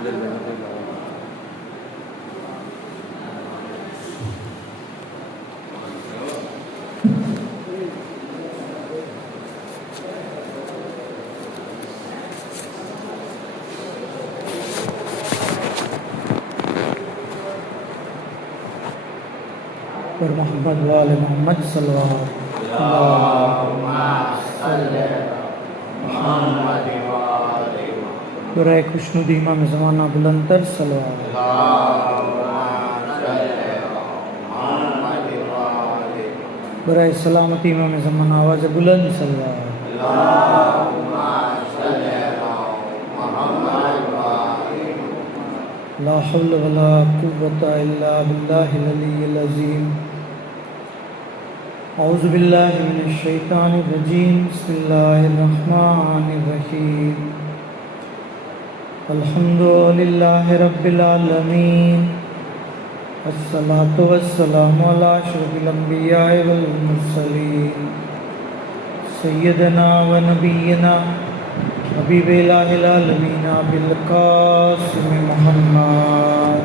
پر محمد وآل محمد صلی اللہ برائے خوشنودی امام زمانہ بلند تر برائے سلامتی امام زمانہ آواز بلند لا حول ولا قوة الا باللہ العلی العظیم. اعوذ باللہ من الشیطان الرجیم. بسم اللہ الرحمن الرحیم. الحمد للہ رب العالمین والصلاة والسلام علی اشرف الانبیاء والمرسلین سیدنا و نبینا حبیب الہ العالمین بالقاسم محمد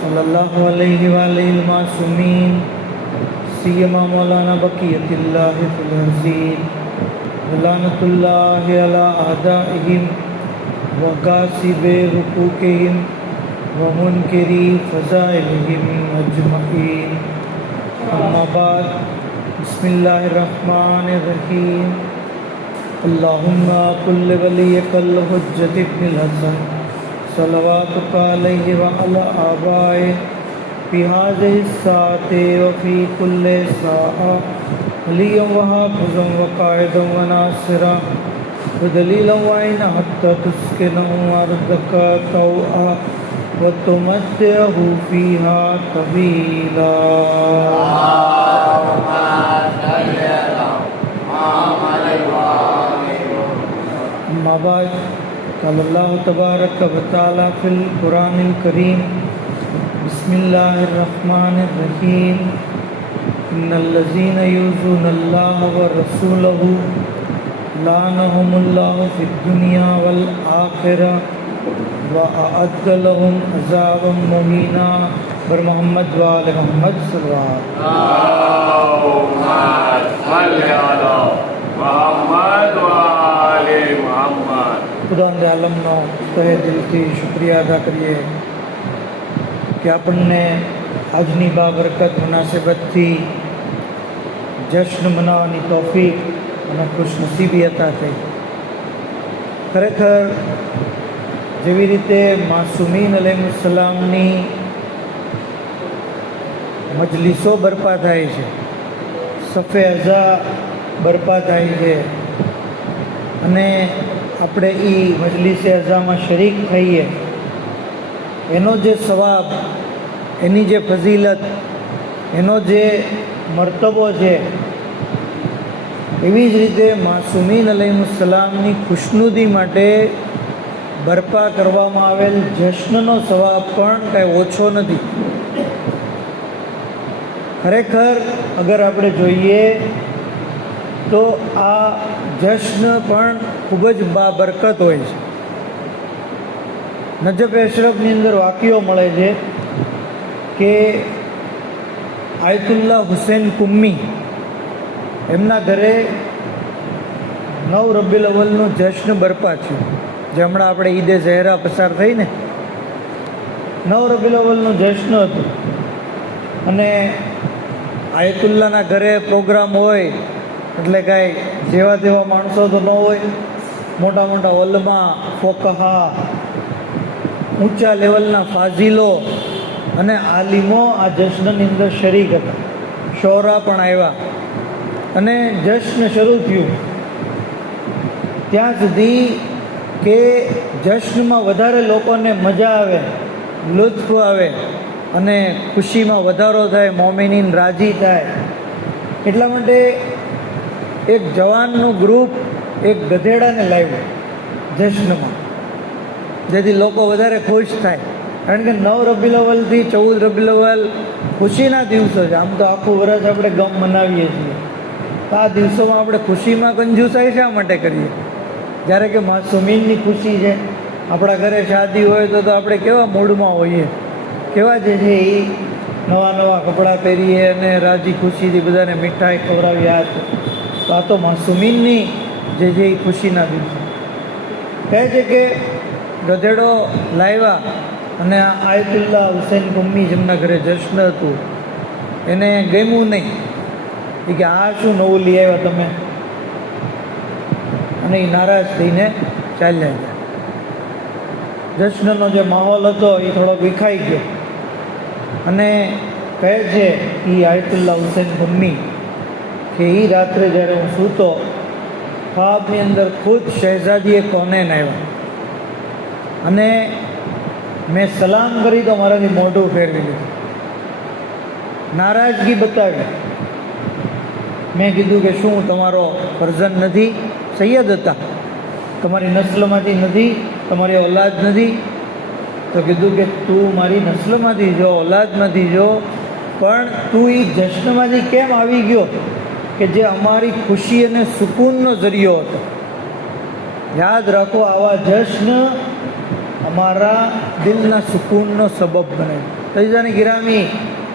صلی اللہ علیہ وآلہ المعصومین سیما مولانا بقیت اللہ فی الارضین ولعنۃ اللہ علی اعدائہم وغاصب حقوقہم ومنکری فضائلہم اجمعین. اما بعد. بسم اللہ الرحمن الرحیم. اللہم کل ولیک الحجۃ ابن الحسن صلواتک علیہ وعلی آبائہ فی هذه الساعة وفی کل ساعة علیہ وحافظا وقائدا وناصرا ودلیلا وعینا حتی تسکنہ ارضک طوعا وتمتعہ فیہا طویلا. اما بعد. قال اللہ تبارک و تعالی فی القرآن الکریم. بسم اللہ الرحمن الرحیم. ان الذین یؤذون اللہ ورسولہ لعنهم اللہ فی الدنیا والآخرہ وأعد لهم عذابا مہینا. بر محمد وآل محمد صلی اللہ خدا دے عالم نو تہے دل کی شکریہ ادا کریے کہ اپنے آجنی بابرکت مناسبت تھی جشن مناوانی توفیق અને ખુશ નસીબી હતા થઈ. ખરેખર જેવી રીતે માસૂમીન અલૈહિસ્સલામની મજલિસો બરપા થાય છે, સફે અઝા બરપા થાય છે અને આપણે એ મજલિસે અઝામાં શરીક થઈએ, એનો જે સવાબ, એની જે ફઝીલત, એનો જે મર્તબો છે, એવી જ રીતે માસૂમીન અલૈહિસ્સલામની ખુશનુદી માટે બરપા કરવામાં આવેલ જશ્નનો સવાબ પણ કાંઈ ઓછો નથી. ખરેખર અગર આપણે જોઈએ તો આ જશ્ન પણ ખૂબ જ બાબરકત હોય છે. નજફ અશરફની અંદર વાક્યો મળે છે કે આયતુલ્લાહ હુસૈન કુમ્મી એમના ઘરે 9 રબીઉલ અવ્વલનું જશ્ન બરપા થયું. જે હમણાં આપણે ઈદે ઝહેરા પસાર થઈ ને, 9 રબીઉલ અવ્વલનું જશ્ન હતું અને આયતુલ્લાહના ઘરે પ્રોગ્રામ હોય એટલે કાંઈ જેવા તેવા માણસો તો ન હોય, મોટા મોટા ઓલમા, ફોકહા, ઊંચા લેવલના ફાઝીલો અને આલિમો આ જશ્નની અંદર શરીક હતા. શોરા પણ આવ્યા અને જશ્ન શરૂ થયું ત્યાં સુધી કે જશ્નમાં વધારે લોકોને મજા આવે, લુત્ફ આવે અને ખુશીમાં વધારો થાય, મોમિનીન રાજી થાય. એટલા માટે એક જવાનનું ગ્રુપ એક ગધેડાને લાવ્યું જશ્નમાં, જેથી લોકો વધારે ખુશ થાય. કારણ કે 9 રબીઉલ અવ્વલથી 14 રબીઉલ અવ્વલ ખુશીના દિવસો છે. આમ તો આખું વર્ષ આપણે ગમ મનાવીએ છીએ, તો આ દિવસોમાં આપણે ખુશીમાં કંજૂસાઈ શા માટે કરીએ? જ્યારે કે માસુમીનની ખુશી છે. આપણા ઘરે શાદી હોય તો આપણે કેવા મૂડમાં હોઈએ, કેવા જે છે એ નવા નવા કપડાં પહેરીએ અને રાજી ખુશીથી બધાને મીઠાઈ ખવડાવીએ. તો આ તો માસુમીનની જે છે એ ખુશીના દિવસો. કહે છે કે ગધેડો લાવ્યા અને આયતુલ્લા હુસૈન ગમ્મી જેમના ઘરે જશ્ન હતું એને ગમ્યું નહીં. એ કે આ શું નવું લઈ આવ્યા તમે? અને એ નારાજ થઈને ચાલ્યા ગયા. જશ્નનો જે માહોલ હતો એ થોડોક વિખાઈ ગયો. અને કહે છે એ આયતુલ્લા હુસૈન ગમ્મી કે એ રાત્રે જ્યારે હું સૂતો, ખ્વાબની અંદર ખુદ શહેઝાદીએ કોનેન આવ્યા અને મેં સલામ કરી તો મારાથી મોઢું ફેરવી લીધું, નારાજગી બતાવી. મેં કીધું કે શું તમારો ફરજન નથી? સૈયદ હતા, તમારી નસ્લમાંથી નથી, તમારી ઓલાદ નથી? તો કીધું કે તું મારી નસ્લમાંથી જો, ઓલાદમાંથી જો, પણ તું એ જશ્નમાંથી કેમ આવી ગયો કે જે અમારી ખુશી અને સુકૂનનો જરિયો હતો? યાદ રાખો, આવા જશ્ન અમારા દિલના સુકૂનનો સબબ બને. તૈજાની ગિરામી,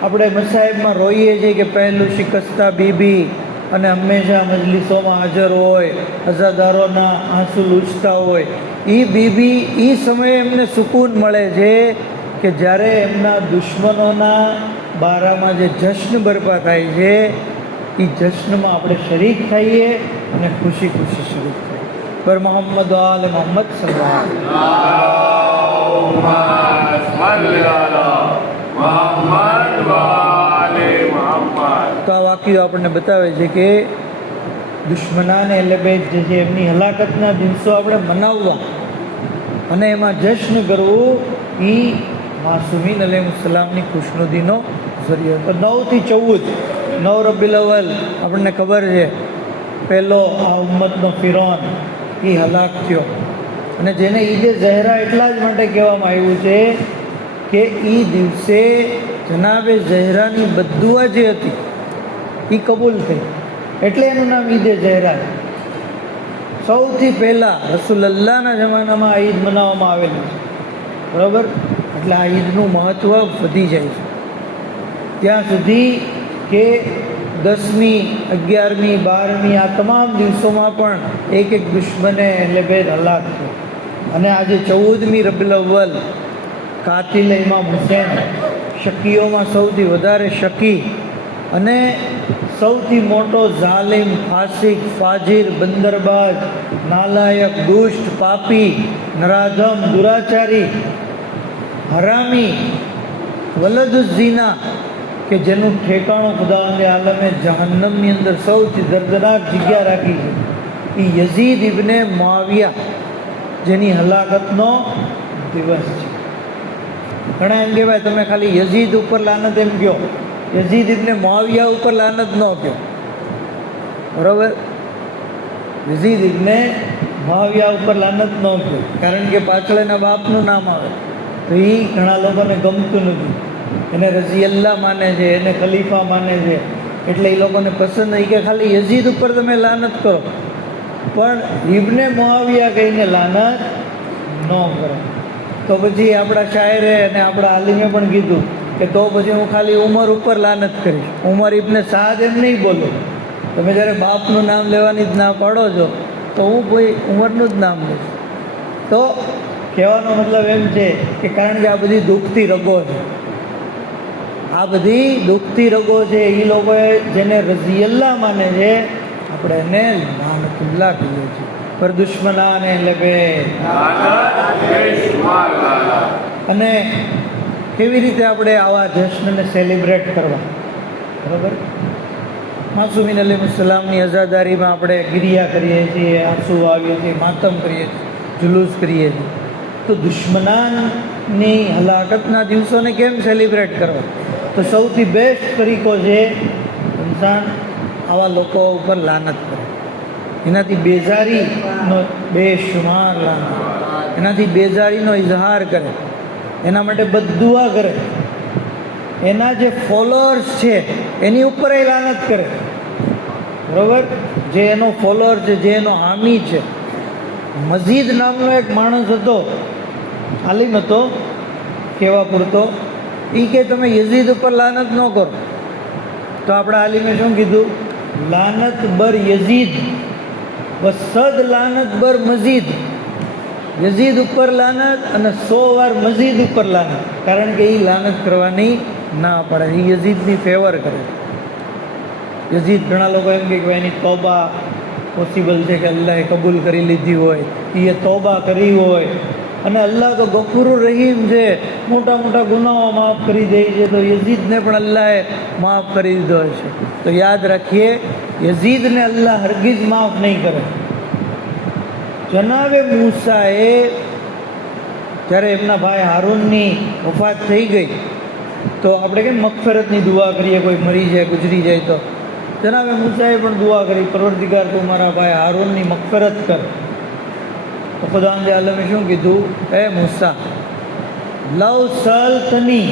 આપણે મસાહેબમાં રોઈએ છીએ કે પહેલું શિકસ્તા બીબી અને હંમેશા મજલિસોમાં હાજર હોય, અઝાદારોના આંસુ લૂછતા હોય. એ બીબી એ સમયે એમને સુકૂન મળે છે કે જ્યારે એમના દુશ્મનોના બારામાં જે જશ્ન બરપા થાય છે એ જશ્નમાં આપણે શરીક થઈએ અને ખુશી ખુશી શરીક થઈએ. પર મોહમ્મદ આલ મોહમ્મદ સલ્લલ્લાહુ તો આ વાક્યો આપણને બતાવે છે કે દુશ્મનાને એટલે બે જે છે એમની હલાકતના દિવસો આપણે મનાવવા અને એમાં જશ્ન કરવું એ માસુમીન અલૈહિસ્સલામની ખુશનુદીનો જરિયો. તો 9 થી 14 9 રબીઉલ અવ્વલ આપણને ખબર છે પહેલો આ ઉમ્મતનો ફિરૌન એ હલાક થયો. અને જેને ઈદે ઝહેરા એટલા જ માટે કહેવામાં આવ્યું છે કે એ દિવસે જનાબે ઝહેરાની બદ્દુઆ જે હતી એ કબૂલ થઈ, એટલે એનું નામ ઈદે ઝહેરા. સૌથી પહેલાં રસૂલલ્લાહના જમાનામાં આ ઈદ મનાવવામાં આવેલી છે, બરાબર? એટલે આ ઈદનું મહત્ત્વ વધી જાય છે ત્યાં સુધી કે 10મી, 11મી, 12મી આ તમામ દિવસોમાં પણ એક દુશ્મને એટલે બે હલાક છે. અને આજે 14મી રબીઉલ અવ્વલ કાતિલ ઇમામ હુસૈન, શકીઓમાં સૌથી વધારે શકી અને સૌથી મોટો ઝાલિમ, ફાસિક, ફાજિર, બંદરબાજ, નાલાયક, દુષ્ટ, પાપી, નરાધમ, દુરાચારી, હરામી, વલદુઝીના કે જેનું ઠેકાણું ખુદાવંદે આલમે જહન્નમની અંદર સૌથી દર્દનાક જગ્યા રાખી છે, એ યઝીદ ઇબ્ને મુઆવિયા જેની હલાકતનો દિવસ છે. ઘણા એમ કહેવાય તમે ખાલી યઝીદ ઉપર લાનત એમ કહો, યઝીદ ઇબ્ને મુઆવિયા ઉપર લાનત ન કહો, બરાબર? યઝીદ ઇબ્ને મુઆવિયા ઉપર લાનત ન કહો, કારણ કે પાછળ એના બાપનું નામ આવે તો એ ઘણા લોકોને ગમતું નથી. એને રઝિયલ્લાહ માને છે, એને ખલીફા માને છે, એટલે એ લોકોને પસંદ નહીં કે ખાલી યઝીદ ઉપર તમે લાનત કરો, પણ ઇબ્ને મુઆવિયા કહીને લાનત ન કરો. તો પછી આપણા શાયરે અને આપણા આલિમે પણ કીધું કે તો પછી હું ખાલી ઉમર ઉપર લાનત કરીશ, ઉમર ઇબ્ને સાદ એમ નહીં બોલો. તમે જ્યારે બાપનું નામ લેવાની જ ના પાડો છો તો હું કોઈ ઉમરનું જ નામ લઈશ. તો કહેવાનો મતલબ એમ છે કે કારણ કે આ બધી દુઃખતી રગો છે, આ બધી દુઃખતી રગો છે. એ લોકોએ જેને રઝિયલ્લાહ માને છે આપણે એને લાનતુલ્લાહ કહીએ છીએ. પર દુશ્મનાને લગે. અને કેવી રીતે આપણે આવા જશ્નને સેલિબ્રેટ કરવા, બરાબર? માસુમીન અલૈહિસ્સલામની અઝાદારીમાં આપણે ગિરિયા કરીએ છીએ, આંસુ આવીએ છીએ, માતમ કરીએ છીએ, જુલુસ કરીએ છીએ. તો દુશ્મનાની હલાકતના દિવસોને કેમ સેલિબ્રેટ કરવા? તો સૌથી બેસ્ટ તરીકો છે ઇન્સાન આવા લોકો ઉપર લાનત કરે, એનાથી બેજારીનો બેશુમાર લાનત, એનાથી બેજારીનો ઇઝહાર કરે, એના માટે બદ્દુઆ કરે, એના જે ફોલોઅર્સ છે એની ઉપર એ લાનત કરે, બરાબર, જે એનો ફોલોઅર છે, જે એનો હામી છે. મજીદ નામનો એક માણસ હતો, આલિમ હતો કહેવા પૂરતો. એ કે તમે યઝીદ ઉપર લાનત ન કરો. તો આપણા આલિમે શું કીધું? લાનત બર યઝીદ વસદ લાનત બર મજીદ. યઝીદ ઉપર લાનત અને 100 વાર મજીદ ઉપર લાનત. કારણ કે એ લાનત કરવાની ના પડે, એ યઝીદની ફેવર કરે. યઝીદ, ઘણા લોકો એમ કહે કે એની તોબા પોસિબલ છે કે અલ્લાહે કબૂલ કરી લીધી હોય, એ તોબા કરી હોય, અને અલ્લાહ તો ગફૂર રહીમ છે, મોટા મોટા ગુનાઓ માફ કરી દે છે, તો યઝીદને પણ અલ્લાહે માફ કરી દીધો છે. તો યાદ રાખીએ, યઝીદને અલ્લાહ હરગીઝ માફ નહીં કરે. જનાબે મૂસાએ જ્યારે એમના ભાઈ હારૂનની વફાત થઈ ગઈ, તો આપણે કેમ મગફરતની દુઆ કરીએ, કોઈ મરી જાય, ગુજરી જાય તો જનાબે મૂસાએ પણ દુઆ કરી, પરવરદિગાર તું મારા ભાઈ હારૂનની મગફરત કર. તો ખુદાવંદ આલમે શું કીધું? એ મૂસા, લવ સલ્તની,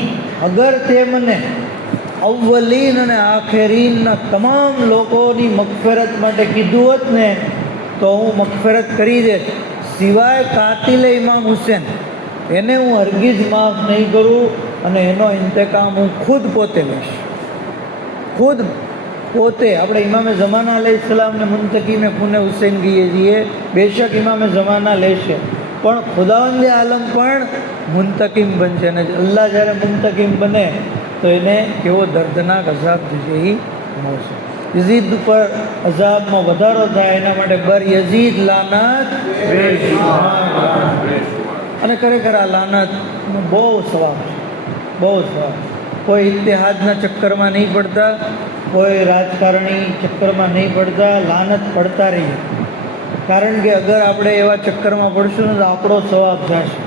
અગર તે મને અવ્વલીન અને આખેરીનના તમામ લોકોની મગફરત માટે કીધું હોત ને, તો હું મગફરત કરી દે, સિવાય કાતિલે ઇમામ હુસેન, એને હું હરગીઝ માફ નહીં કરું, અને એનો ઇંતકામ હું ખુદ પોતે લઈશ. ખુદ પોતે. આપણે ઇમામે ઝમાના અલૈહિસ્સલામને મુંતકીમે ખૂને હુસૈન કહીએ છીએ. બેશક ઇમામે ઝમાના લેશે, પણ ખુદાવંદ આલમ પણ મુંતકીમ બનશે. અને અલ્લાહ જ્યારે મુંતકીમ બને તો એને કેવો દર્દનાક અઝાબ થશે એ મળશે. યઝીદ ઉપર અઝાબમાં વધારો થાય એના માટે બર યઝીદ લાનત બેશુમાર. અને ખરેખર આ લાનતનો બહુ સવાબ છે, બહુ સવાબ. કોઈ ઇત્તેહાદના ચક્કરમાં નહીં પડતા, કોઈ રાજકારણી ચક્કરમાં નહીં પડતા, લાનત પડતા રહીએ. કારણ કે અગર આપણે એવા ચક્કરમાં પડશું ને તો આપણો સવાબ જશે.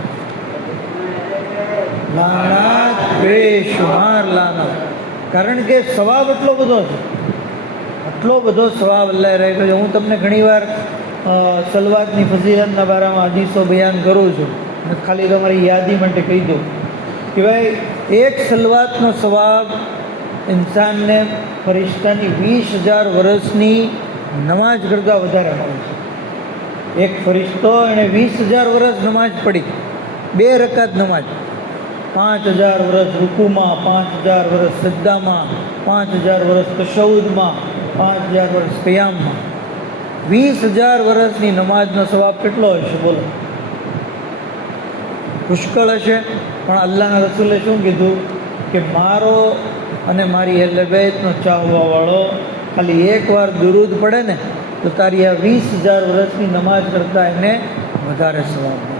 લાનત બેશુમાર લાનત. કારણ કે સવાબ એટલો બધો છે, આટલો બધો સવાબ અલ્લાહે રાખ્યો છે. હું તમને ઘણીવાર સલવાતની ફઝીલતના બારામાં હદીસો બયાન કરું છું, ખાલી તમારી યાદી માટે કહી દઉં કે ભાઈ, એક સલવાતનો સવાબ ઇન્સાનને ફરિશ્તાની 20,000 વર્ષની નમાજ કરતાં વધારે મળે છે. એક ફરિશ્તો એણે 20,000 વર્ષ નમાજ પડી, 2 રકાત નમાજ, 5,000 વર્ષ રૂકુમાં, 5,000 વર્ષ સજ્દામાં, 5,000 વર્ષ તશહુદમાં, 5,000 વર્ષ क़િયામમાં. 20,000 વર્ષની નમાજનો સવાબ કેટલો હશે બોલો? પુષ્કળ હશે. પણ અલ્લાહના રસૂલે શું કીધું કે મારો અને મારી અહલે બેતનો ચાહવાવાળો ખાલી એકવાર દુરૂદ પડે ને તો તારી આ 20,000 વર્ષની નમાજ કરતાં એને વધારે સવાબ મળે.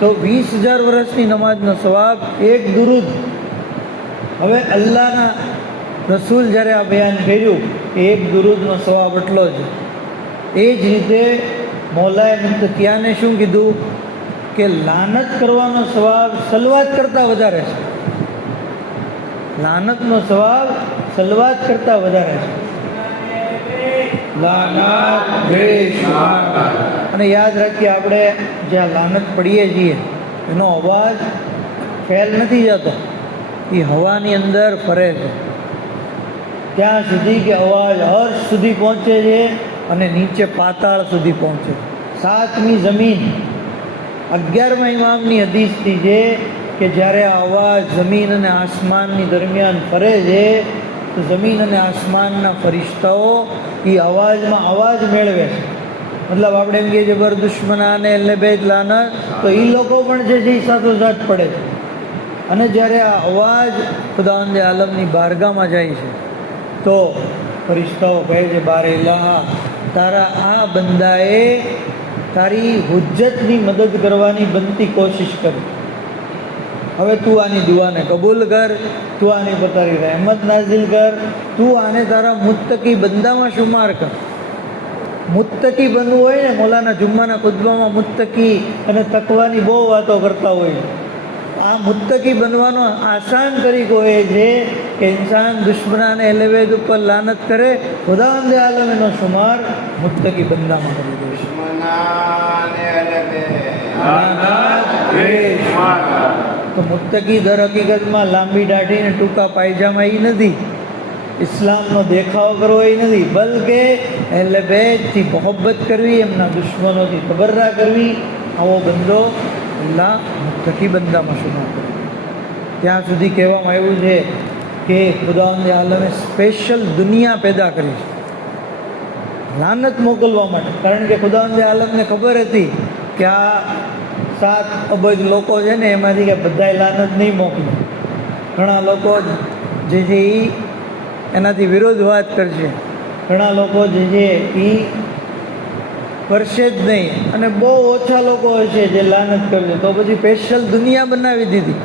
તો 20,000 વર્ષની નમાજનો સવાબ, એક દુરૂદ. હવે અલ્લાહના રસૂલ જ્યારે આ બયાન કર્યું કે એક દુરૂદનો સવાબ એટલો જ, એ જ રીતે મૌલાએ મુંતકિયાને શું કીધું કે લાનત કરવાનો સવાબ સલવાત કરતાં વધારે છે. લાનતનો સવાબ સલવાત કરતાં વધારે છે. લાનત બેશુમાર. અને યાદ રાખીએ, આપણે જ્યાં લાનત પડીએ છીએ એનો અવાજ ફેલ નથી જતો, એ હવાની અંદર ફરે છે ત્યાં સુધી કે અવાજ હર્ષ સુધી પહોંચે છે અને નીચે પાતાળ સુધી પહોંચે. 7મી જમીન 11મા ઇમામની હદીસથી છે કે જ્યારે આ અવાજ જમીન અને આસમાનની દરમિયાન ફરે છે તો જમીન અને આસમાનના ફરિશ્તાઓ એ અવાજમાં અવાજ મેળવે છે. મતલબ આપણે એમ કહીએ છીએ બર દુશ્મનાને એટલે બેત લાનત, તો એ લોકો પણ જે છે એ સાથોસાથ પડે છે. અને જ્યારે આ અવાજ ખુદાવંદ આલમની બારગામાં જાય છે તો ફરિશ્તાઓ કહે છે, બાર ઇલાહા, તારા આ બંદાએ તારી હુજ્જતની મદદ કરવાની બનતી કોશિશ કરી. હવે તું આની દુઆને કબૂલ કર, તું આની પર તારી રહેમત નાઝિલ કર, તું આને તારા મુત્તકી બંદામાં શુમાર કર. મુત્તકી બનવું હોય ને, મૌલાના જુમ્માના ખુતબામાં મુત્તકી અને તકવાની બહુ વાતો કરતા હોય. આ મુત્તકી બનવાનો આસાન તરીકો એ છે કે ઇન્સાન દુશ્મનાને અહેલવેદ ઉપર લાનત કરે, ખુદાવંદ આલમ એનો શુમાર મુત્તકી બંદામાં કરી દેશે. તો મુત્તકી દર હકીકતમાં લાંબી દાઢી ને ટૂંકા પાયજામા એ નથી, ઇસ્લામનો દેખાવ કરવો એ નથી, બલકે અહેલે બેતથી મોહબ્બત કરવી, એમના દુશ્મનોથી તબર્રા કરવી, આવો બંદો અલ્લાહ મુત્તકી બંદામાં શુમાર કરે. ત્યાં સુધી કહેવામાં આવ્યું છે કે ખુદાવંદ આલમે સ્પેશિયલ દુનિયા પેદા કરી છે લાનત મોકલવા માટે. કારણ કે ખુદાવંદ આલમને ખબર હતી કે આ 7 અબજ લોકો છે ને, એમાંથી કે બધાય લાનત નહીં મોકલે. ઘણા લોકો જે છે એ એનાથી વિરોધ વાત કરશે, ઘણા લોકો જે છે એ કરશે જ નહીં, અને બહુ ઓછા લોકો હશે જે લાનત કરશે. તો પછી સ્પેશિયલ દુનિયા બનાવી દીધી.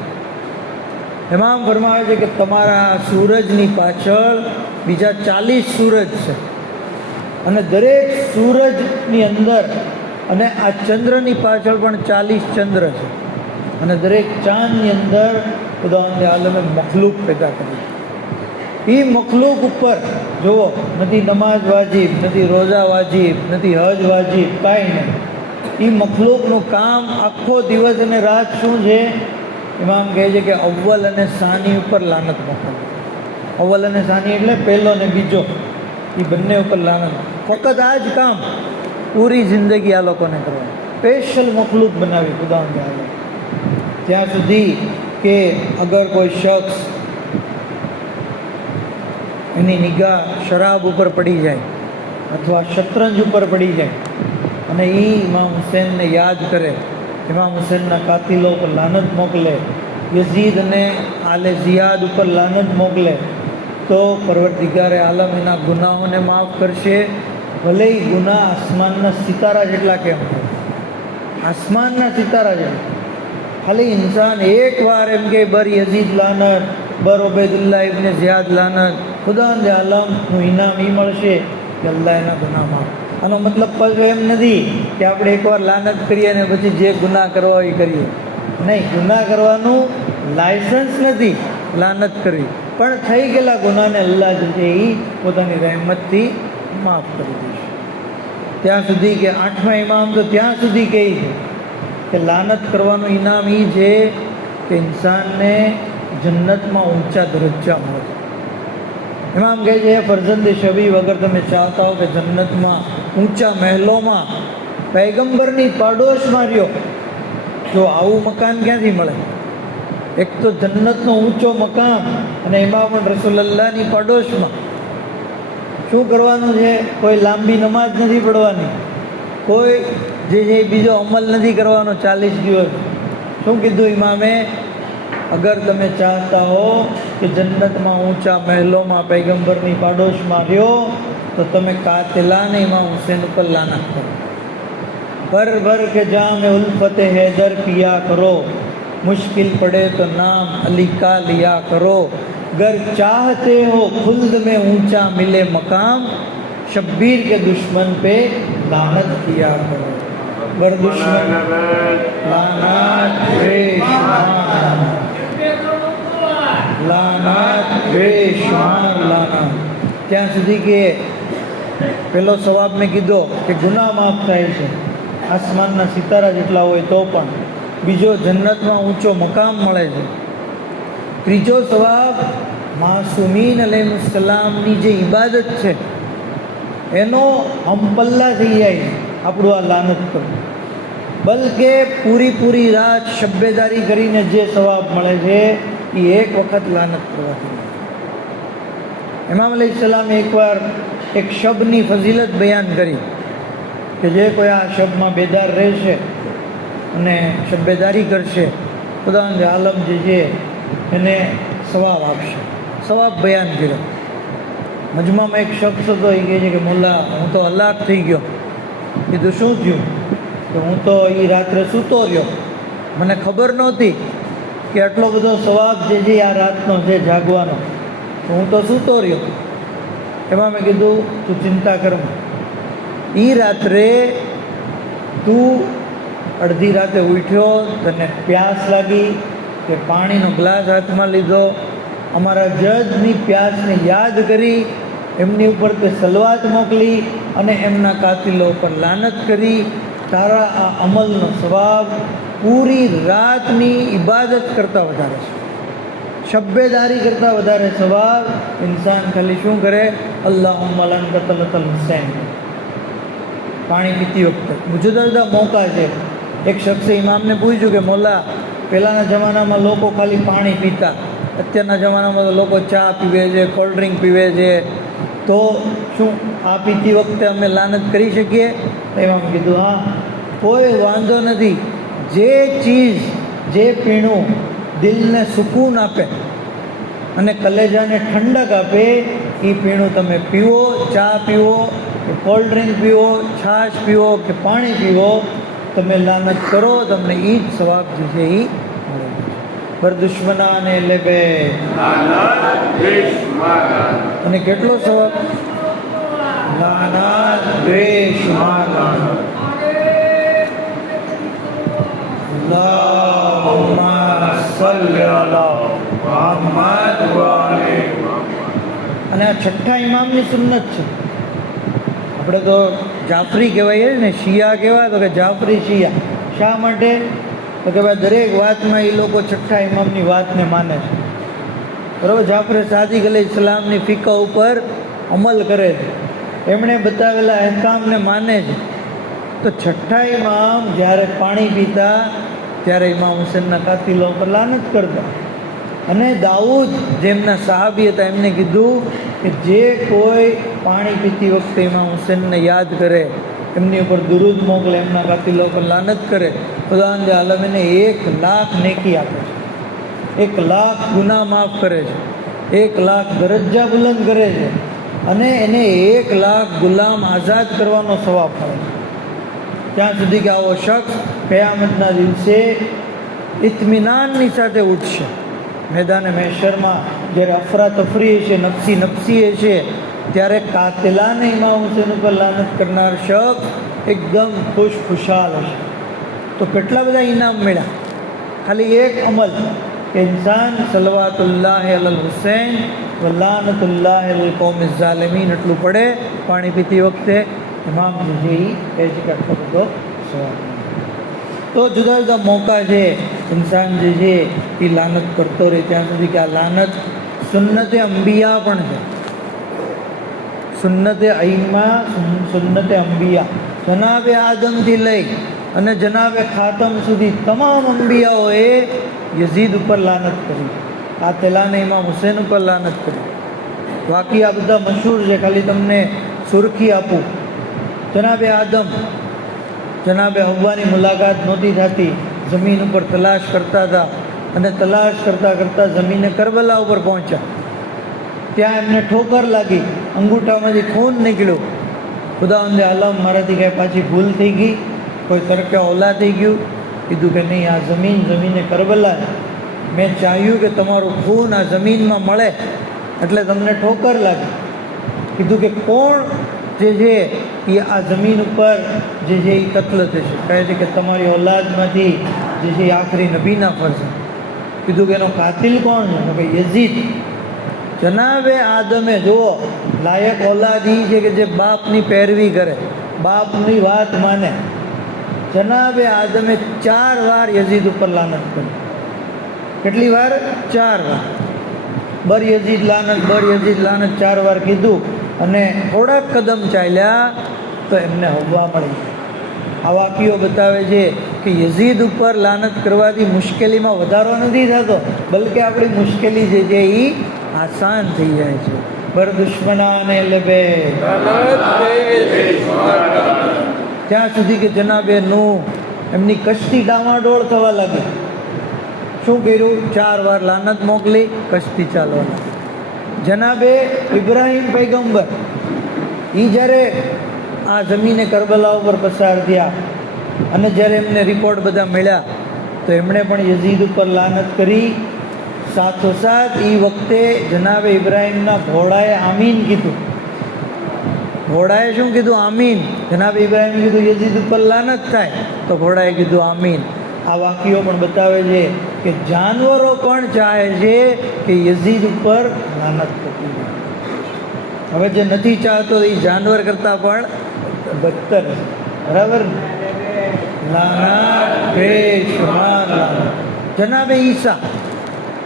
ઇમામ ફરમાવે છે કે તમારા સૂરજની પાછળ બીજા 40 સૂરજ છે, અને દરેક સૂરજની અંદર, અને આ ચંદ્રની પાછળ પણ 40 ચંદ્ર છે, અને દરેક ચાંદની અંદર ખુદાવંદ આલમે મખલૂક પેદા કરી. એ મખલૂક ઉપર જુઓ, નથી નમાઝ વાજિબ, નથી રોઝા વાજિબ, નથી હજ વાજિબ, કાંઈ નહીં. એ મખલૂકનું કામ આખો દિવસ અને રાત શું છે? ઇમામ કહે છે કે અવ્વલ અને સાની ઉપર લાનત મોકલવી. અવ્વલ અને સાની એટલે પહેલો ને બીજો, એ બંને ઉપર લાનત. ફક્ત આ જ કામ પૂરી જિંદગી આ લોકોને કરવાનું. સ્પેશિયલ મખલૂક બનાવી ખુદાવંદ આલમ. ત્યાં સુધી કે અગર કોઈ શખ્સ એની નિગાહ શરાબ ઉપર પડી જાય અથવા શતરંજ ઉપર પડી જાય અને એ ઇમામ હુસૈનને યાદ કરે, ઇમામ હુસૈનના કાતિલો ઉપર લાનત મોકલે, યઝીદ અને આલે ઝિયાદ ઉપર લાનત મોકલે, તો પરવરદિગારે આલમ એના ગુનાહોને માફ કરશે. ભલે એ ગુનાહ આસમાનના સિતારા જેટલા કેમ હોય, આસમાનના સિતારા જેટલા. ખાલી ઇન્સાન એકવાર એમ કે બર યઝીદ લાનત, બર ઉબૈદુલ્લાહ ઇબ્ને ઝિયાદ લાનત, ખુદાવંદ આલમનું ઇનામ એ મળશે કે અલ્લાહ એના ગુનાહ માફ. આનો મતલબ પછી એમ નથી કે આપણે એકવાર લાનત કરીએ ને પછી જે ગુનાહ કરવા એ કરીએ. નહીં, ગુનાહ કરવાનું લાયસન્સ નથી લાનત કરવી, પણ થઈ ગયેલા ગુનાહને અલ્લાહ જે છે એ પોતાની રહેમતથી માફ કરી દેશે. ત્યાં સુધી કે 8મા ઇમામ તો ત્યાં સુધી કહે છે કે લાનત કરવાનું ઇનામ એ છે કે ઇન્સાનને જન્નતમાં ઊંચા દરજ્જા મળે. ઇમામ કહે છે ફરજંદ શબી વગર તમે ચાહતા હો કે જન્નતમાં ઊંચા મહેલોમાં પૈગંબરની પાડોશમાં રહ્યો, જો આવું મકાન ક્યાંથી મળે? એક તો જન્નતનો ઊંચો મકાન, અને એમાં પણ રસૂલુલ્લાહની પાડોશમાં. શું કરવાનું છે? કોઈ લાંબી નમાઝ નથી પડવાની, કોઈ જે છે બીજો અમલ નથી કરવાનો 40 દિવસ. શું કીધું ઇમામે? અગર તમે ચાહતા હો કે જન્નતમાં ઊંચા મહેલોમાં પૈગંબરની પાડોશમાં રહ્યો, તો તમે કાતિલાને ઇમામ હુસૈન ઉપર લાનત કરો. ભર ભર કે જામ ઉલ્ફતે हैदर पिया करो, मुश्किल पड़े तो नाम अली का लिया करो, गर चाहते हो खुल्द में ऊंचा मिले मकाम, शब्बीर के दुश्मन पे लानत किया करो. गर दुश्मन लानत बेशुमार, लानत बेशुमार लानत. ત્યાં સુધી કે પેલો સવાબ મેં કીધો કે ગુનાહ માફ થાય છે આસમાનના સિતારા જેટલા હોય તો પણ, બીજો જન્નતમાં ઊંચો મકામ મળે છે, ત્રીજો સવાબ માસૂમીન અલૈહિસ્સલામની જે ઇબાદત છે એનો હમપલ્લા થઈ જાય આપણું આ લાનત પર. બલકે પૂરી રાત શબ્બેદારી કરીને જે સવાબ મળે છે એ એક વખત લાનત કરવાથી. ઇમામ અલૈહિસ્સલામે એકવાર એક શબની ફઝીલત બયાન કરી કે જે કોઈ આ શબમાં બેદાર રહેશે અને શબ્બેદારી કરશે, ખુદાવંદ આલમ જે છે એને સવાબ આપશે. સવાબ બયાન કર્યો. મજમામાં એક શખ્સ હતો, એ કહે છે કે મુલ્લા હું તો હલાક થઈ ગયો. કીધું શું થયું? કે હું તો એ રાત્રે સૂતો રહ્યો, મને ખબર નહોતી કે આટલો બધો સવાબ જે છે આ રાતનો છે જાગવાનો, હું તો સૂતો રહ્યો. એમાં મેં કીધું તું ચિંતા કર, એ રાત્રે તું અડધી રાતે ઉઠ્યો, તને પ્યાસ લાગી કે પાણીનો ગ્લાસ હાથમાં લીધો, અમારા જજની પ્યાસને યાદ કરી એમની ઉપર તે સલવાત મોકલી અને એમના કાતિલો ઉપર લાનત કરી. તારા આ અમલનો સવાબ પૂરી રાતની ઇબાદત કરતાં વધારે છે, શબ્બેદારી કરતાં વધારે સવાબ ઇન્સાન ખાલી શું કરે, અલ્લાહુમ્મા લન કતલતલ હુસૈન, પાણી પીતી વખતે. જુદા જુદા મોકા છે. એક શખ્સે ઇમામને પૂછ્યું કે મોલા, પહેલાંના જમાનામાં લોકો ખાલી પાણી પીતા, અત્યારના જમાનામાં તો લોકો ચા પીવે છે, કોલ્ડ ડ્રિંક પીવે છે, તો શું આ પીતી વખતે અમે લાનત કરી શકીએ? ઇમામ કીધું હા, કોઈ વાંધો નથી. જે ચીજ, જે પીણું દિલને સુકૂન આપે અને કલેજાને ઠંડક આપે એ પીણું તમે પીવો. ચા પીવો કે કોલ્ડ ડ્રિંક પીવો, છાશ પીવો કે પાણી પીવો, તમે લાનત કરો, તમને એ જ સવાબ જે છે એ મળે. પર દુશ્મનાને લેબે અને કેટલો સવાબ, લાનત દ્વેષ માગા. અલ્લાહુમ્મા સલ્લી અલા મુહમ્મદ વ આલિ મુહમ્મદ. અને આ છઠ્ઠા ઇમામની સુન્નત છે. આપણે તો જાફરી કહેવાય ને, શિયા કહેવાય, તો કે જાફરી શિયા. શા માટે? તો કે ભાઈ દરેક વાતમાં એ લોકો છઠ્ઠા ઇમામની વાતને માને છે. બરાબર? જાફરે સાદિક અલૈહિસ્સલામની ફિકહ ઉપર અમલ કરે છે, એમણે બતાવેલા અહેકામને માને છે. તો છઠ્ઠા ઇમામ જ્યારે પાણી પીતા ત્યારે ઇમામ હુસેનના કાતિલો પર લાનત કરતા. અને દાઉદ જેમના સાહાબી હતા એમને કીધું કે જે કોઈ પાણી પીતી વખતે ઇમામ હુસેનને યાદ કરે, એમની ઉપર દુરૂદ મોકલે, એમના કાતિલો પર લાનત કરે, ખુદાવંદ આલમ એને 1,00,000 નેકી આપે છે, 1,00,000 ગુનાહ માફ કરે છે, 1,00,000 દરજ્જા બુલંદ કરે છે, અને એને 1,00,000 ગુલામ આઝાદ કરવાનો સવાબ મળે છે. ત્યાં સુધી કે આવો શખ્સ કયામતના દિવસે ઇત્મિનાનની સાથે ઉઠશે. મેદાને મહેશરમાં જ્યારે અફરાતફરી હશે, નફસી નફસી હશે, ત્યારે કાતિલાને ઇમામ હુસેન ઉપર લાનત કરનાર શખ્સ એકદમ ખુશાલ હશે. તો કેટલા બધા ઇનામ મળ્યા ખાલી એક અમલ કે ઇન્સાન સલવાતુલ્લાહ અલલ હુસૈન વ લાનતુલ્લાહ અલલ કૌમિ ઝાલિમીન એટલું પડે પાણી પીતી વખતે, ઇમામ જે એ જ કરતો બધો સવાલ. તો જુદા જુદા મોકા છે ઇન્સાન જે છે એ લાનત કરતો રહે ત્યાં સુધી કે આ લાનત સુન્નતે અંબિયા પણ છે. સુન્નતે અઈમ્મા, સુન્નતે અંબિયા, જનાબે આદમથી લઈ અને જનાબે ખાતમ સુધી તમામ અંબિયાઓએ યઝીદ ઉપર લાનત કરી, કાતિલાને ઇમામ હુસેન ઉપર લાનત કરી. બાકી આ બધા મશહૂર છે, ખાલી તમને સુરખી આપું. જનાબે આદમ, જનાબે હવ્વાની મુલાકાત નહોતી થતી, જમીન ઉપર તલાશ કરતા હતા, અને તલાશ કરતાં કરતાં જમીને કરબલા ઉપર પહોંચ્યા. ત્યાં એમને ઠોકર લાગી, અંગૂઠામાંથી ખૂન નીકળ્યું. ખુદાવંદે આલમ, મારાથી કાંઈ પાછી ભૂલ થઈ ગઈ, કોઈ તરકે ઓલા થઈ ગયું? કીધું કે નહીં, આ જમીને કરબલા, મેં ચાહ્યું કે તમારું ખૂન આ જમીનમાં મળે એટલે તમને ઠોકર લાગી. કીધું કે કોણ જે છે એ આ જમીન ઉપર જે છે એ કત્લ થશે? કહે છે કે તમારી ઓલાદમાંથી જે છે એ આખરી નબીના ફરશે. કીધું કે એનો કાતિલ કોણ છે? કે યઝીદ. જનાબે આદમે, જુઓ, લાયક ઓલાદ એ છે કે જે બાપની પેરવી કરે, બાપની વાત માને. જનાબે આદમે 4 વાર યઝીદ ઉપર લાનત કરી. કેટલી વાર? 4 વાર. બર યઝીદ લાનત, બર યઝીદ લાનત 4 વાર કીધું, અને થોડાક કદમ ચાલ્યા તો એમને હવા મળી. આ વાક્યો બતાવે છે કે યઝીદ ઉપર લાનત કરવાથી મુશ્કેલીમાં વધારો નથી થતો, બલકે આપણી મુશ્કેલી જે છે એ આસાન થઈ જાય છે. બર દુશ્મનાને લેબે ત્યાં સુધી કે જનાબે નૂહ એમની કશ્તી ડામાડોળ થવા લાગી. શું કર્યું? 4 વાર લાનત મોકલી, કશ્તી ચાલવા લાગી. જનાબે ઇબ્રાહીમ પૈગંબર એ જ્યારે આ જમીને કરબલા ઉપર પસાર થયા અને જ્યારે એમને રિપોર્ટ બધા મળ્યા તો એમણે પણ યઝીદ ઉપર લાનત કરી. સાથોસાથ એ વખતે જનાબે ઇબ્રાહીમના ઘોડાએ આમીન કીધું. ઘોડાએ શું કીધું? આમીન. જનાબે ઇબ્રાહીમ કીધું યઝીદ ઉપર લાનત થાય, તો ઘોડાએ કીધું આમીન. આ વાક્યો પણ બતાવે છે કે જાનવરો પણ ચાહે છે કે યઝીદ ઉપર લાનત થતી હોય. હવે જે નથી ચાહતો એ જાનવર કરતાં પણ બદતર છે. બરાબર ને? લાનત બેશુમાર લાનત. જનાબે ઈસા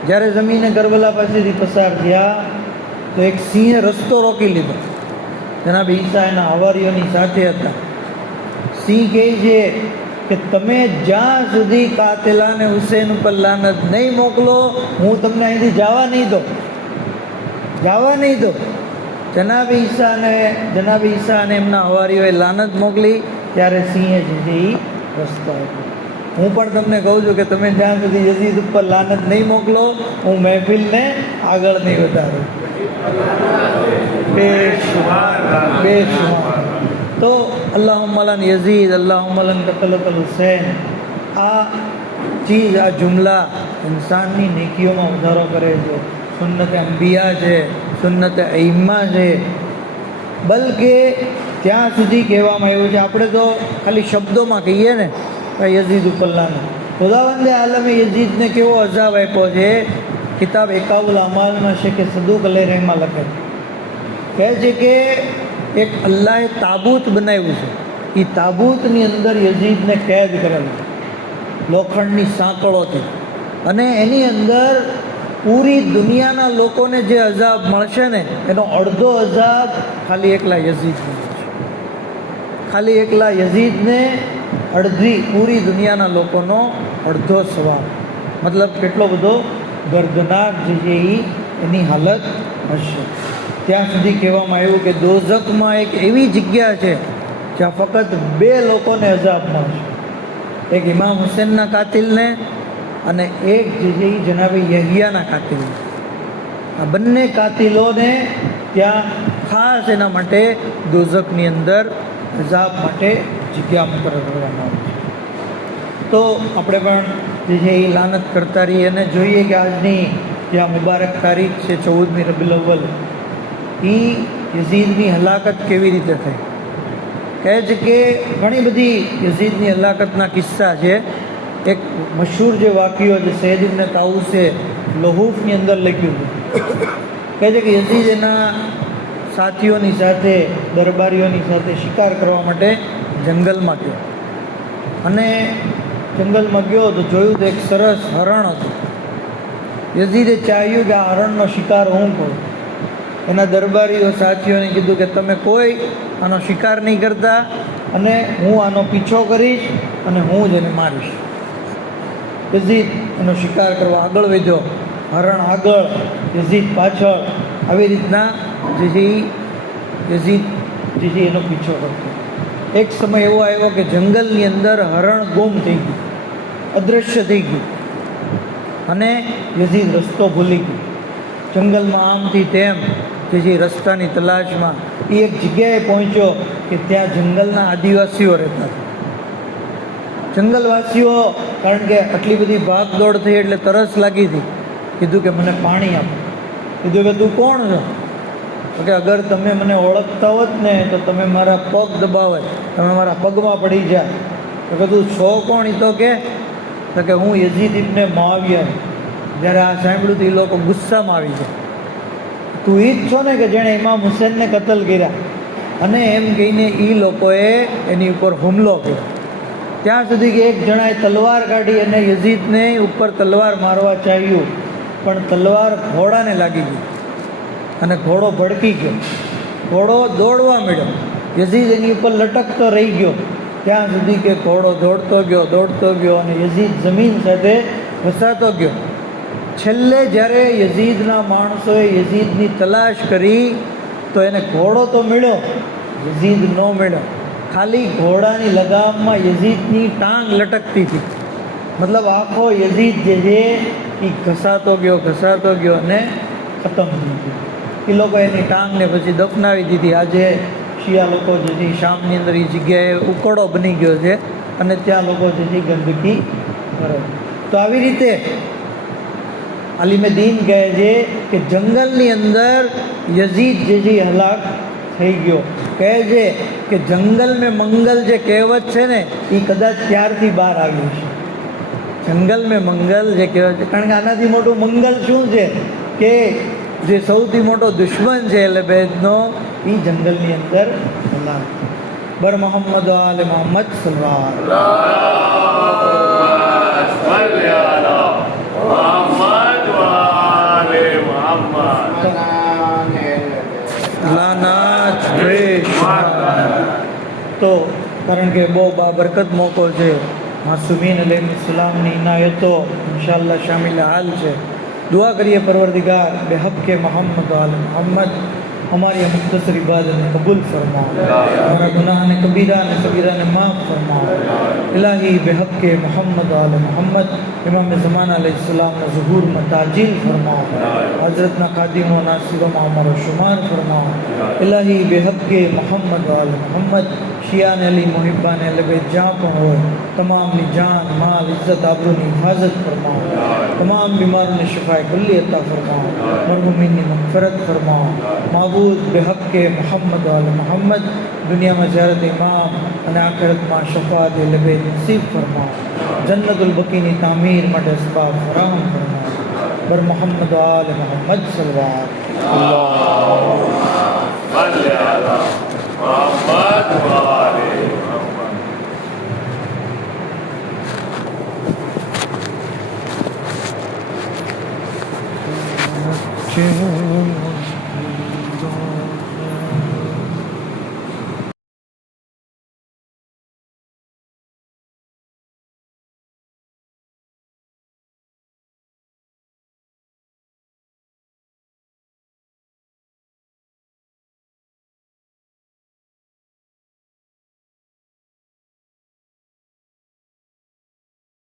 જ્યારે જમીને કરબલા પાસેથી પસાર થયા તો એક સિંહે રસ્તો રોકી લીધો. જનાબે ઈસા એના હવારીઓની સાથે હતા. સિંહ કહે છે કે તમે જ્યાં સુધી કાતિલા અને હુસૈન ઉપર લાનત નહીં મોકલો હું તમને અહીંથી જવા નહીં દો. જનાબે ઈસા અને એમના હવારીઓએ લાનત મોકલી ત્યારે સિંહે જે છે એ રસ્તો આપ્યો. હું પણ તમને કહું છું કે તમે જ્યાં સુધી યઝીદ ઉપર લાનત નહીં મોકલો હું મહેફિલને આગળ નહીં વધારું. બેશુમાર. તો અલ્લાહુમ્મા લન યઝીદ, અલ્લાહુમ્મા લન કતલતલ હુસૈન, આ ચીજ, આ જુમલા ઇન્સાનની નેકીઓમાં વધારો કરે છે. સુન્નત અંબિયા છે, સુન્નત અઈમ્મા છે. બલકે ત્યાં સુધી કહેવામાં આવ્યું છે, આપણે તો ખાલી શબ્દોમાં કહીએ ને યઝીદ ઉપર લાનત. ખુદાવંદે આલમે યઝીદને કેવો અઝાબ આપ્યો છે. કિતાબ એકાઉલ અમાલમાં છે કે સદુક અલૈહ રહેમા લખે કહે છે કે એક અલ્લાહે તાબૂત બનાવ્યું છે. એ તાબૂતની અંદર યઝીદને કેદ કરેલો લોખંડની સાંકળોથી, અને એની અંદર પૂરી દુનિયાના લોકોને જે અઝાબ મળશે ને એનો અડધો અઝાબ ખાલી એકલા યઝીદને મળશે. ખાલી એકલા યઝીદને અડધી પૂરી દુનિયાના લોકોનો અડધો સવાબ. મતલબ કેટલો બધો દર્દનાક જે છે એની હાલત હશે. ત્યાં સુધી કહેવામાં આવ્યું કે દોઝખમાં એક એવી જગ્યા છે જ્યાં ફક્ત 2 લોકોને અઝાબ મળશે. એક ઇમામ હુસૈનના કાતિલને અને એક જે છે એ જનાબે યહયાના કાતિલને. આ બંને કાતિલોને ત્યાં ખાસ એના માટે દોઝખની અંદર અઝાબ માટે જગ્યા મુકરર કરવામાં આવે છે. તો આપણે પણ જે છે એ લાનત કરતા રહીએ અને જોઈએ કે આજની જે આ મુબારક તારીખ છે 14મી રબીઉલ અવ્વલ, એ યઝીદની હલાકત કેવી રીતે થઈ. કહે છે કે ઘણી બધી યઝીદની હલાકતના કિસ્સા છે. એક મશહૂર જે વાક્યો છે સૈયદ ઇબ્ન તાઉસે લહૂફની અંદર લખ્યું છે. કહે છે કે યઝીદ એના સાથીઓની સાથે, દરબારીઓની સાથે શિકાર કરવા માટે જંગલમાં ગયો, અને જંગલમાં ગયો તો જોયું તો એક સરસ હરણ હતું. યઝીદે ચાહ્યું કે આ હરણનો શિકાર હું કરું. એના દરબારીઓ સાથીઓને કીધું કે તમે કોઈ આનો શિકાર નહીં કરતા, અને હું આનો પીછો કરીશ અને હું જ એને મારીશ. યઝીદ એનો શિકાર કરવા આગળ વધ્યો. હરણ આગળ, યઝીદ પાછળ. આવી રીતના જે છે યઝીદ જે છે એનો પીછો કરતો. એક સમય એવો આવ્યો કે જંગલની અંદર હરણ ગુમ થઈ ગયું, અદૃશ્ય થઈ ગયું, અને યઝીદ રસ્તો ભૂલી ગયો. જંગલમાં આમથી તેમ જે છે રસ્તાની તલાશમાં એ એક જગ્યાએ પહોંચ્યો કે ત્યાં જંગલના આદિવાસીઓ રહેતા હતા. જંગલવાસીઓ કારણ કે આટલી બધી ભાગદોડ થઈ એટલે તરસ લાગી હતી. કીધું કે મને પાણી આપો. કીધું કે તું કોણ છો? તો કે અગર તમે મને ઓળખતા હોત ને તો તમે મારા પગ દબાવે, તમે મારા પગમાં પડી જાય. તો કે તું છો કોણ? એ તો કે હું યઝીદ ઇબ્ન મુઆવિયા. જ્યારે આ સાંભળ્યું તો એ લોકો ગુસ્સામાં આવી ગયા. તું એ જ છો ને કે જેણે ઇમામ હુસૈનને કતલ કર્યા? અને એમ કહીને એ લોકોએ એની ઉપર હુમલો કર્યો. ત્યાં સુધી કે એક જણાએ તલવાર કાઢી અને યઝીદને ઉપર તલવાર મારવા ચાહ્યું, પણ તલવાર ઘોડાને લાગી ગઈ અને ઘોડો ભડકી ગયો. ઘોડો દોડવા માંડ્યો, યઝીદ એની ઉપર લટકતો રહી ગયો. ત્યાં સુધી કે ઘોડો દોડતો ગયો અને યઝીદ જમીન સાથે ઘસાતો ગયો. છેલ્લે જ્યારે યઝીદના માણસોએ યઝીદની તલાશ કરી તો એને ઘોડો તો મળ્યો, યઝીદ ન મળ્યો. ખાલી ઘોડાની લગામમાં યઝીદની ટાંગ લટકતી હતી. મતલબ આખો યઝીદ જે છે એ ઘસાતો ગયો અને ખતમ થઈ ગયો. એ લોકો એની ટાંગને પછી દફનાવી દીધી. આજે શિયા લોકો જે છે શામની અંદર એ જગ્યાએ ઉકળો બની ગયો છે અને ત્યાં લોકો જે છે ગંદકી કરે. તો આવી રીતે આલિમે દીન કહે છે કે જંગલની અંદર યઝીદ જે છે હલાક થઈ ગયો. કહે છે કે જંગલ મેં મંગલ જે કહેવત છે ને એ કદાચ ત્યારથી બહાર આવ્યું છે. જંગલ મેં મંગલ જે કહેવાય છે, કારણ કે આનાથી મોટું મંગલ શું છે કે જે સૌથી મોટો દુશ્મન છે એટલે ભેદનો એ જંગલની અંદર હલાલ. બર મોહમ્મદ આલે મોહમ્મદ સલવાર. લાનાત તો કારણ કે બહુ બાબરકત મોકો છે. માસુમીન અલૈહિસ્સલામની ઇનાયતો ઇન્શાઅલ્લાહ શામિલ હાલ છે. દુઆ કરીએ પરવરદિગાર બેહબ કે મોહમ્મદ આલ મોહમ્મદ हमारी मुख्तसर इबादत ने कबूल फरमाओ, हमारा गुनाह ने कबीरा ने सगीरा ने माफ़ फरमाओ. इलाही बेहक के मोहम्मद आल मोहम्मद इमाम ज़माना अलैहिस्सलाम ने ज़ुहूर में ताजील फरमाओ. हज़रत ना खादिम व नासिर में हमारा शुमार फरमाओ. इलाही बेहक के मोहम्मद आल मोहम्मद शिया ने अली मुहिब्बा ने लबे जहाँ पर हो तमाम ની જાન માલ ઇજ્જત આબરૂની હિફાજત ફરમાઓ. તમામ બીમારોને શિફાએ કુલ્લી અતા ફરમાઓ. મરહૂમીનની મગફરત ફરમાઓ. માબૂદ બેહક કે મોહમ્મદ આલ મોહમ્મદ દુનિયામાં ઝિયારત ઇમામ અને આખિરતમાં શફાત લબે નસીબ ફરમાઓ. જન્નતુલ બકીની તામીર માટે અસબાબ ફરાહમ ફરમાઓ. બર મોહમ્મદ આલ મોહમ્મદ સલવાર. June